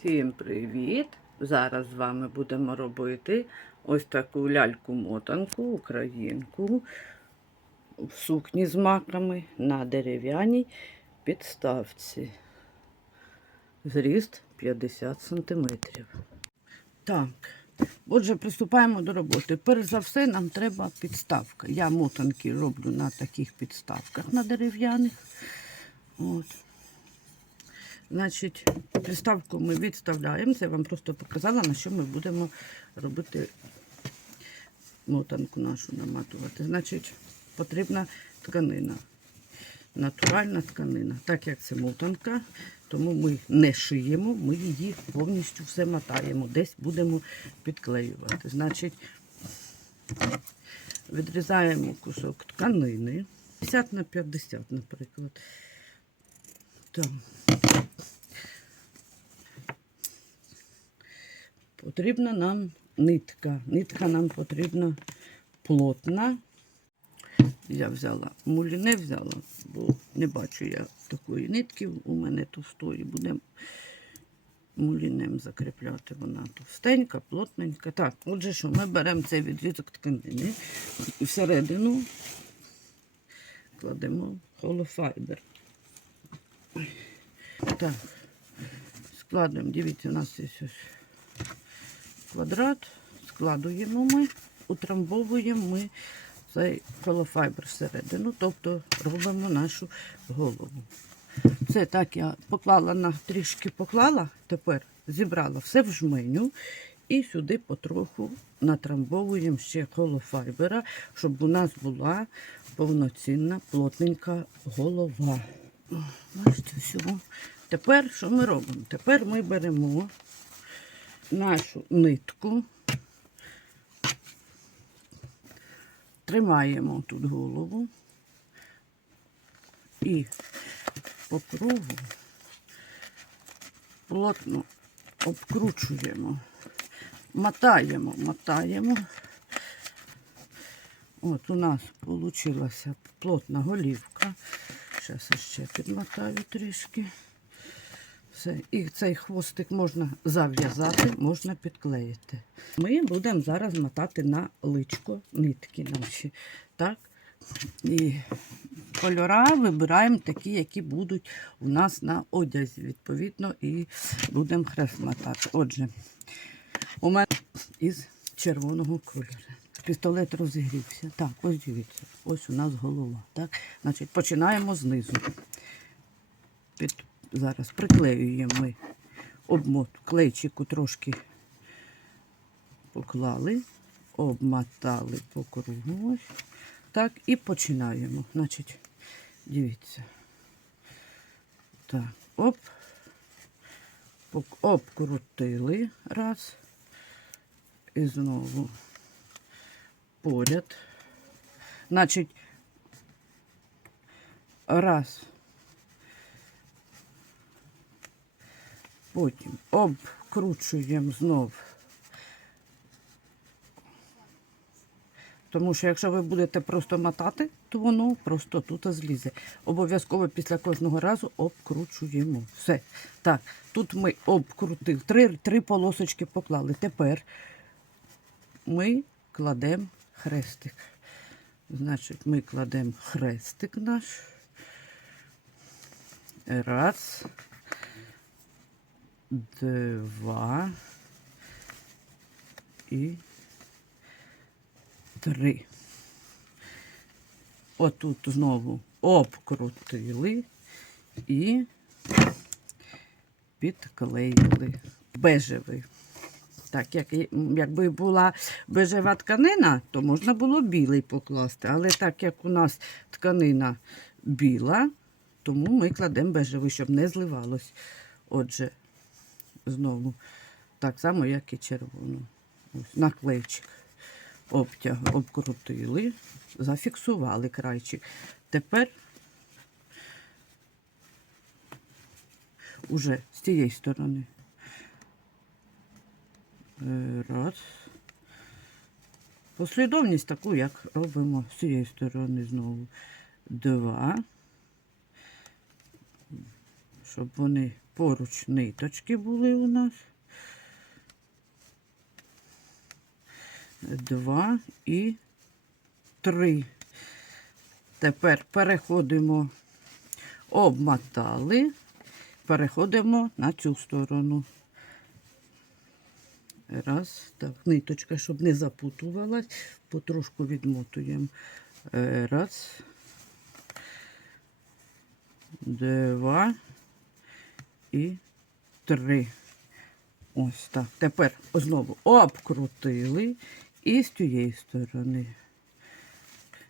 Всім привіт! Зараз з вами будемо робити ось таку ляльку-мотанку, українку в сукні з маками на дерев'яній підставці. Зріст 50 см. Так, отже, приступаємо до роботи. Перш за все, нам треба підставка. Я мотанки роблю на таких підставках на дерев'яних. От. Значить, приставку ми відставляємо. Це я вам просто показала, на що ми будемо робити мотанку нашу наматувати. Значить, потрібна тканина. Натуральна тканина. Так як це мотанка, тому ми не шиємо, ми її повністю все мотаємо. Десь будемо підклеювати. Значить, відрізаємо кусок тканини. 50 на 50, наприклад. Так. Потрібна нам нитка. Нитка нам потрібна плотна. Я взяла муліне взяла, бо не бачу я такої нитки. У мене товстої. Будемо мулінем закріпляти. Вона товстенька, плотненька. Так, отже, що ми беремо цей відрізок тканини всередину кладемо холофайбер. Так, складуємо, дивіться, у нас є ось квадрат, складуємо ми, утрамбовуємо ми цей холофайбер всередину, тобто робимо нашу голову. Це так я поклала на трішки поклала, тепер зібрала все в жменю і сюди потроху натрамбовуємо ще холофайбера, щоб у нас була повноцінна плотненька голова. Бачите, всього. Тепер що ми робимо? Тепер ми беремо нашу нитку, тримаємо тут голову і по кругу плотно обкручуємо, мотаємо, мотаємо. От у нас вийшла плотна голівка. Зараз ще підмотаю трішки. Все. І цей хвостик можна зав'язати, можна підклеїти. Ми будемо зараз мотати на личко нитки наші. Так? І кольора вибираємо такі, які будуть у нас на одязі. Відповідно, і будемо хрест мотати. Отже, у мене із червоного кольору. Пістолет розігрівся. Так, ось дивіться, ось у нас голова. Так? Значить, починаємо знизу. Під, зараз приклеюємо ми обмот клейчику трошки поклали, обмотали по кругу. Так, і починаємо. Значить, дивіться. Так, оп. Обкрутили раз. І знову поряд. Значить, раз. Потім обкручуємо знов. Тому що якщо ви будете просто мотати, то воно просто тут злізе. Обов'язково після кожного разу обкручуємо. Все. Так, тут ми обкрутили, три, три полосочки поклали. Тепер ми кладемо хрестик. Значить, ми кладемо хрестик наш. Раз, два і три. Отут знову обкрутили і підклеїли бежевий. Так, як, якби була бежева тканина, то можна було білий покласти. Але так як у нас тканина біла, тому ми кладемо бежевий, щоб не зливалось. Отже, знову так само, як і червону. Ось, наклейчик обтяг, обкрутили, зафіксували крайчик. Тепер уже з цієї сторони. Е, Раз. Послідовність таку, як робимо з цієї сторони знову. Два. Щоб вони поруч ниточки були у нас. Два і три. Тепер переходимо, обмотали, переходимо на цю сторону. Раз, так, ниточка, щоб не запутувалась, потрошку відмотуємо. Е, Раз, два і три. Ось так. Тепер знову обкрутили і з тієї сторони.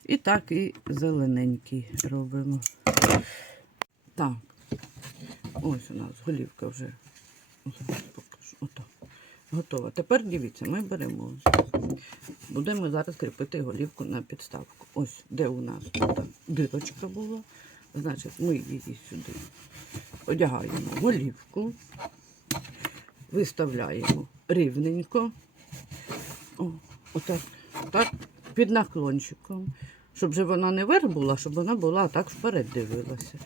І так і зелененький робимо. Так. Ось у нас голівка вже. Покажу. Ото. Готова. Тепер дивіться, ми беремо. Будемо зараз кріпити голівку на підставку. Ось де у нас тут дирочка була. Значить, ми її сюди одягаємо голівку, виставляємо рівненько. О, отак, так, під наклончиком. Щоб же вона не вверх була, щоб вона була так вперед дивилася.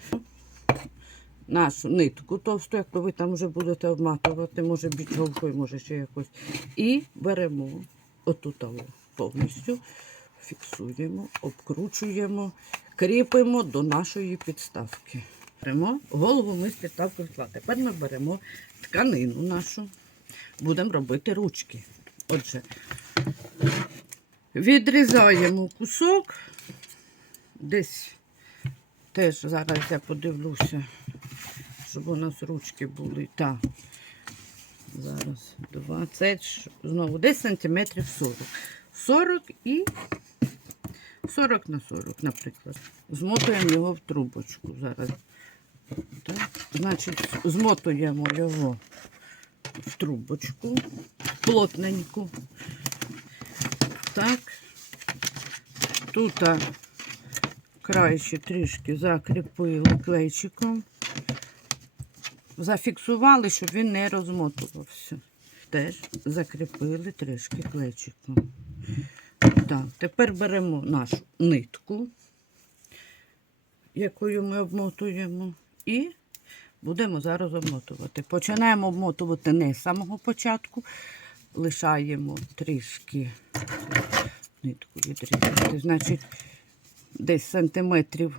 Нашу нитку товсту, як ви там вже будете обматувати, може бічовкою, може ще якось. І беремо отут повністю, фіксуємо, обкручуємо, кріпимо до нашої підставки. Беремо голову ми з підставки взяла. Тепер ми беремо тканину нашу, будемо робити ручки. Отже, відрізаємо кусок, десь теж зараз я подивлюся, щоб у нас ручки були. Так. Зараз 20, знову десь сантиметрів 40. 40 і 40 на 40, наприклад. Змотуємо його в трубочку зараз. Значить, змотуємо його в трубочку плотненьку. Так. Тут а, край ще трішки закріпили клейчиком. Зафіксували, щоб він не розмотувався. Теж закріпили трішки клейчиком. Так, тепер беремо нашу нитку, якою ми обмотуємо, і будемо зараз обмотувати. Починаємо обмотувати не з самого початку, лишаємо трішки нитку відрізати. Значить, десь сантиметрів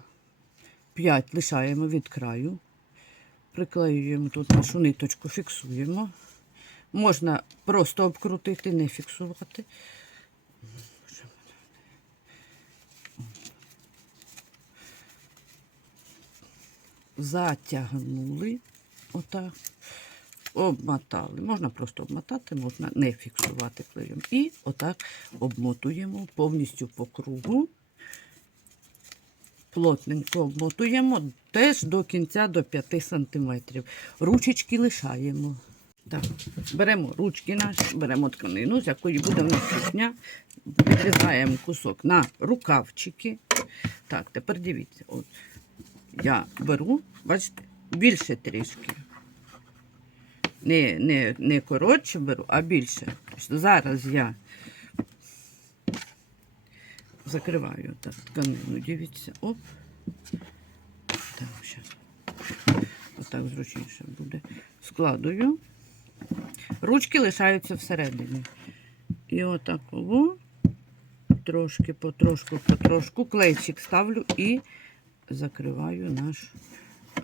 5 лишаємо від краю. Приклеюємо тут нашу ниточку, фіксуємо. Можна просто обкрутити, не фіксувати. Затягнули, отак, обмотали. Можна просто обмотати, можна не фіксувати клеєм. І отак обмотуємо повністю по кругу. Плотненько обмотуємо теж до кінця до 5 см. Ручечки лишаємо. Так, беремо ручки наші, беремо тканину, з якої буде в нас сукня. Відрізаємо кусок на рукавчики. Так, тепер дивіться, от я беру, бачите, більше трішки. Не, не, не коротше беру, а більше. Зараз я закриваю так тканину, дивіться, оп. Так, зараз. Отак зручніше буде. Складую. Ручки лишаються всередині. І отак трошки, потрошку, потрошку. Клейчик ставлю і закриваю наш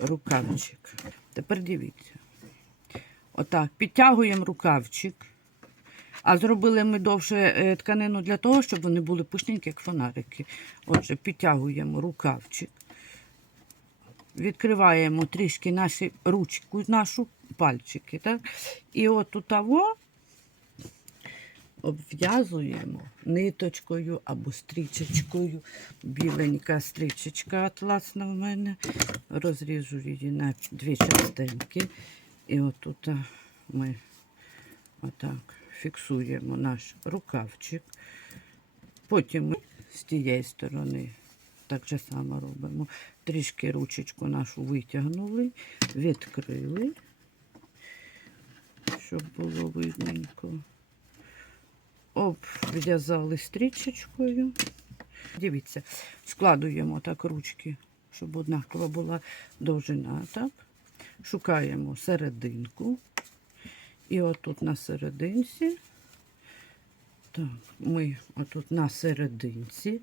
рукавчик. Тепер дивіться. Отак, підтягуємо рукавчик. А зробили ми довше е, тканину для того, щоб вони були пишненькі, як фонарики. Отже, підтягуємо рукавчик. Відкриваємо трішки наші ручку, нашу пальчики. Так? І от у того обв'язуємо ниточкою або стрічечкою. Біленька стрічечка атласна в мене. Розріжу її на дві частинки. І отут ми отак фіксуємо наш рукавчик. Потім ми з тієї сторони так же само робимо. Трішки ручечку нашу витягнули, відкрили, щоб було видненько. Обв'язали стрічечкою. Дивіться, складуємо так ручки, щоб однакова була довжина. Так? шукаємо серединку. І отут на серединці, так, ми отут на серединці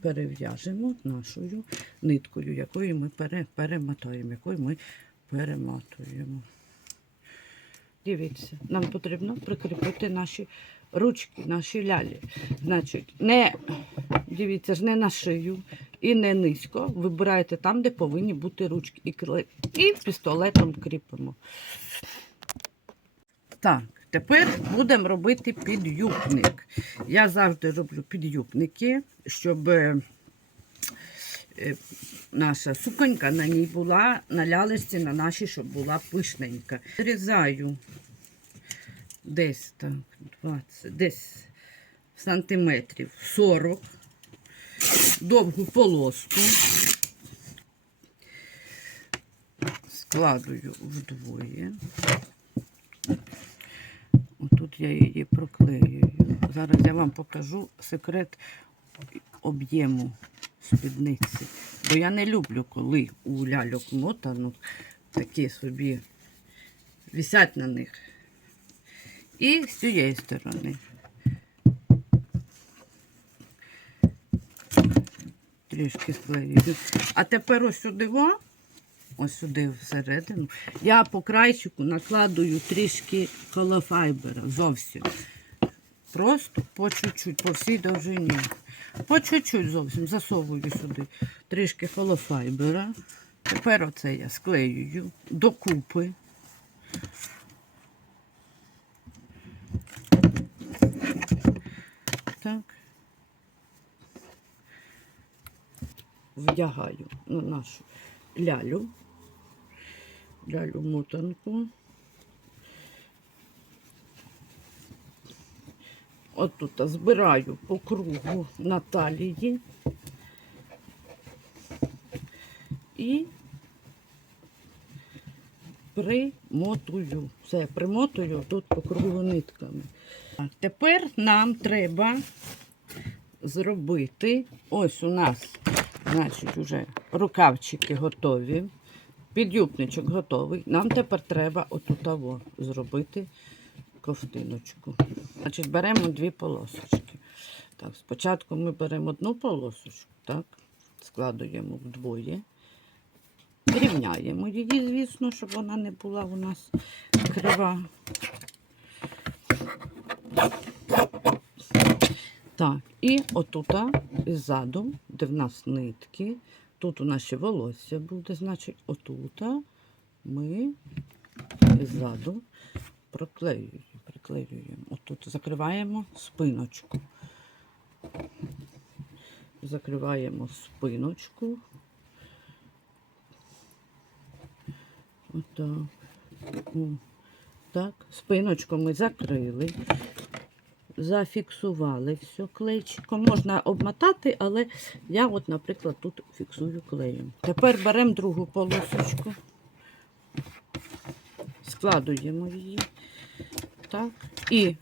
перев'яжемо нашою ниткою, якою ми пере, перемотаємо, якою ми перематуємо. Дивіться, нам потрібно прикріпити наші ручки, наші лялі. Значить, не дивіться ж не на шию і не низько. Вибираєте там, де повинні бути ручки. І, і пістолетом кріпимо. Так, тепер будемо робити підюбник. Я завжди роблю підюбники, щоб наша суконька на ній була, на лялечці на нашій, щоб була пишненька. Зрізаю десь так, 20, десь сантиметрів 40, довгу полоску. Складую вдвоє. Отут я її проклеюю. Зараз я вам покажу секрет об'єму спідниці. Бо я не люблю, коли у ляльок мотанок такі собі висять на них. І з цієї сторони. Трішки склеюю. А тепер ось сюди, ось сюди всередину. Я по крайчику накладую трішки холофайбера зовсім. Просто по чуть-чуть, по всій довжині. По чуть-чуть зовсім засовую сюди трішки холофайбера. Тепер оце я склеюю докупи. Так. Вдягаю на нашу лялю. Лялю мотанку. От тут збираю по кругу на талії і примотую. Все, примотую тут по кругу нитками. Тепер нам треба зробити. Ось у нас, значить, вже рукавчики готові. Підюбничок готовий. Нам тепер треба отутаво зробити ковтиночку. Значить, беремо дві полосочки. Так, спочатку ми беремо одну полосочку, так, складуємо вдвоє. Рівняємо її, звісно, щоб вона не була у нас крива. Так, і отута ззаду, де в нас нитки, тут у нас ще волосся буде, значить, отута ми ззаду проклеюємо, приклеюємо. Отут закриваємо спиночку. Закриваємо спиночку. Отак. Так, спиночку ми закрили, зафіксували все клейчиком. Можна обмотати, але я, от, наприклад, тут фіксую клеєм. Тепер беремо другу полосочку, складуємо її. Так, і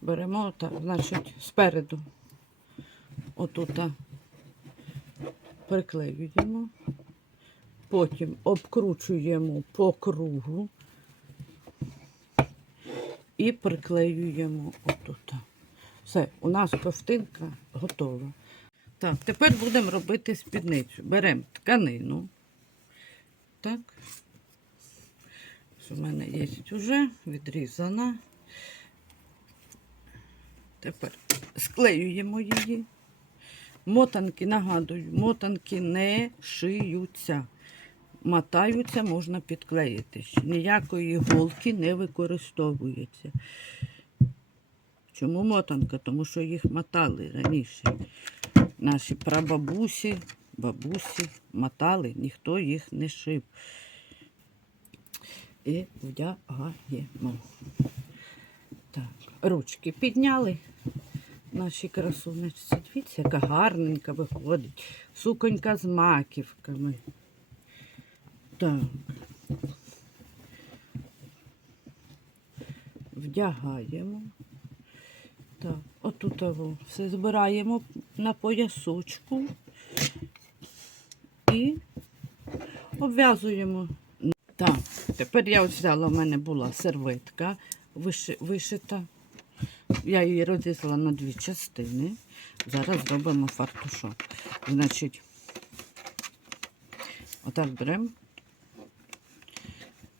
беремо так, значить, спереду. Отут приклеюємо. Потім обкручуємо по кругу і приклеюємо отут. Все, у нас ковтинка готова. Так, тепер будемо робити спідницю. Беремо тканину. Так. У мене є вже відрізана. Тепер склеюємо її. Мотанки, нагадую, мотанки не шиються. Мотаються, можна підклеїти. Ніякої голки не використовується. Чому мотанка? Тому що їх мотали раніше. Наші прабабусі, бабусі мотали, ніхто їх не шив. І вдягаємо. Так, ручки підняли наші красунечці. Дивіться, яка гарненька виходить. Суконька з маківками. Так. Вдягаємо. Так, отут аво все збираємо на поясочку і обв'язуємо. Тепер я взяла, в мене була серветка вишита. Я її розрізала на дві частини. Зараз зробимо фартушок. Значить, отак беремо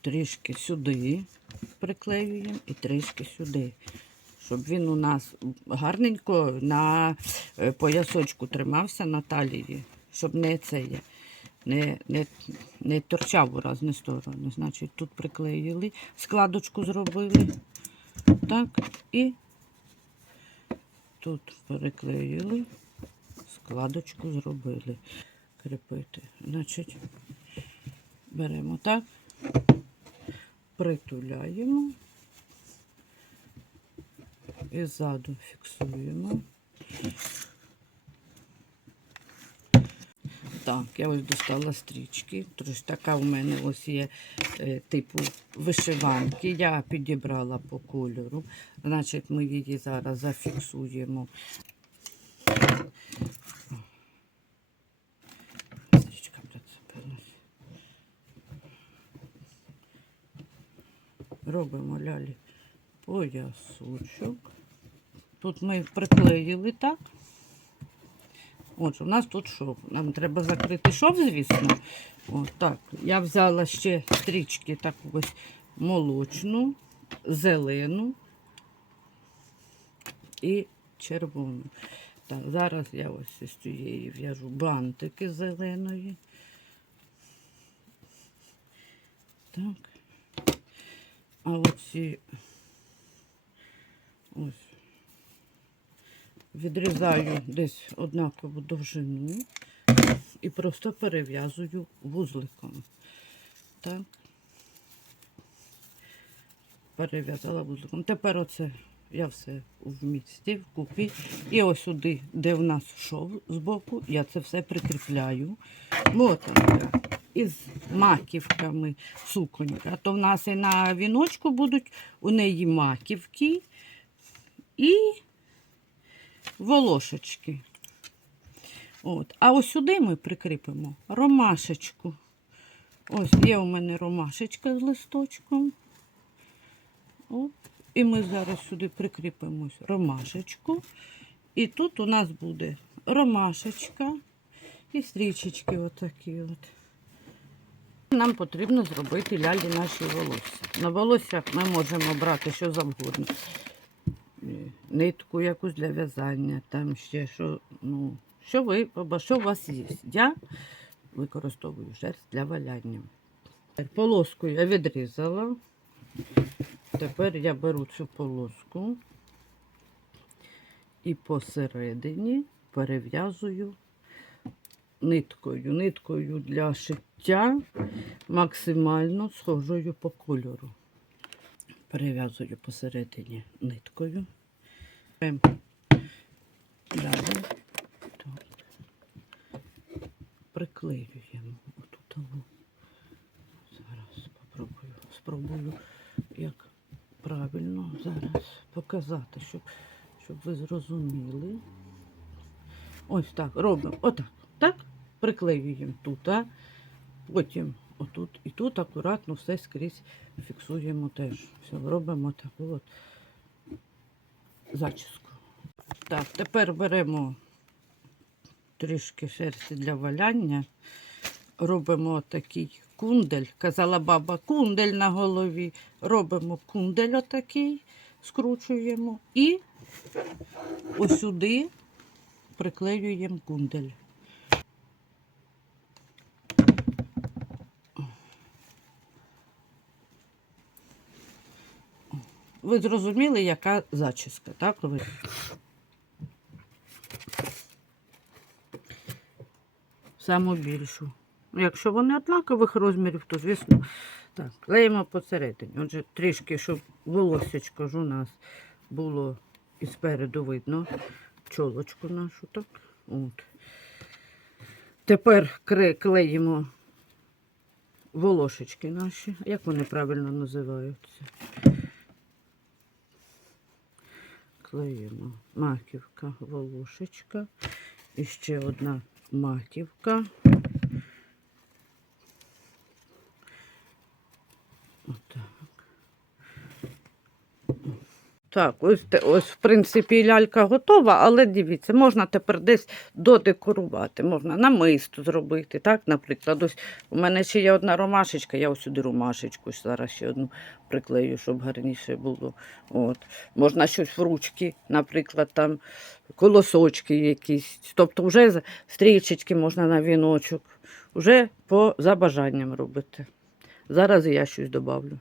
трішки сюди приклеюємо і трішки сюди. Щоб він у нас гарненько на е, поясочку тримався на талії, щоб не це є, не, не, не торчав у різні сторони. Значить, тут приклеїли, складочку зробили. Так, і тут переклеїли, складочку зробили. Кріпити. Значить, беремо так, притуляємо і ззаду фіксуємо. Так, я ось достала стрічки. Тож така у мене ось є е, типу вишиванки. Я підібрала по кольору. Значить, ми її зараз зафіксуємо. Стрічка прицепилась. Робимо лялі поясочок. Тут ми приклеїли так. Отже, у нас тут шов. Нам треба закрити шов, звісно. От так. Я взяла ще стрічки таку ось молочну, зелену і червону. Так, зараз я ось із цієї в'яжу бантики зеленої. Так. А оці ось відрізаю десь однакову довжину і просто перев'язую вузликом. Так. Перев'язала вузликом. Тепер оце я все в місці, вкупі. І ось сюди, де в нас шов збоку, я це все прикріпляю. Мотанка із маківками суконька. То в нас і на віночку будуть у неї маківки і волошечки. От. А ось сюди ми прикріпимо ромашечку. Ось є у мене ромашечка з листочком. О. І ми зараз сюди прикріпимо ромашечку. І тут у нас буде ромашечка і стрічечки отакі от. Нам потрібно зробити лялі наші волосся. На волоссях ми можемо брати що завгодно. Нитку якусь для в'язання, там ще що, ну, що ви, що у вас є. Я використовую шерсть для валяння. Полоску я відрізала. Тепер я беру цю полоску і посередині перев'язую ниткою. Ниткою для шиття максимально схожою по кольору. Перев'язую посередині ниткою. Ем, Далі приклеюємо отут. Зараз попробую, спробую, як правильно зараз показати, щоб, щоб ви зрозуміли. Ось так, робимо. Отак. Так, приклеюємо тут, а потім отут і тут акуратно все скрізь фіксуємо теж. Все, робимо таку от зачіску. Так, тепер беремо трішки шерсті для валяння. Робимо такий кундель. Казала баба, кундель на голові. Робимо кундель отакий, скручуємо і ось сюди приклеюємо кундель. Ви зрозуміли, яка зачіска, так? Ви? Саму більшу. Ну, Якщо вони однакових розмірів, то звісно. Так, клеїмо посередині. Отже, трішки, щоб волоссячко ж у нас було і спереду видно чолочку нашу. так. От. Тепер клеїмо волошечки наші. Як вони правильно називаються? клеїмо маківка, волошечка, і ще одна маківка. Отак. Так, ось, ось, в принципі, лялька готова, але дивіться, можна тепер десь додекорувати, можна намисто зробити. Так, наприклад, ось у мене ще є одна ромашечка, я ось сюди ромашечку зараз ще одну приклею, щоб гарніше було. От. Можна щось в ручки, наприклад, там колосочки якісь. Тобто вже стрічечки можна на віночок. Вже по за бажанням робити. Зараз я щось добавлю.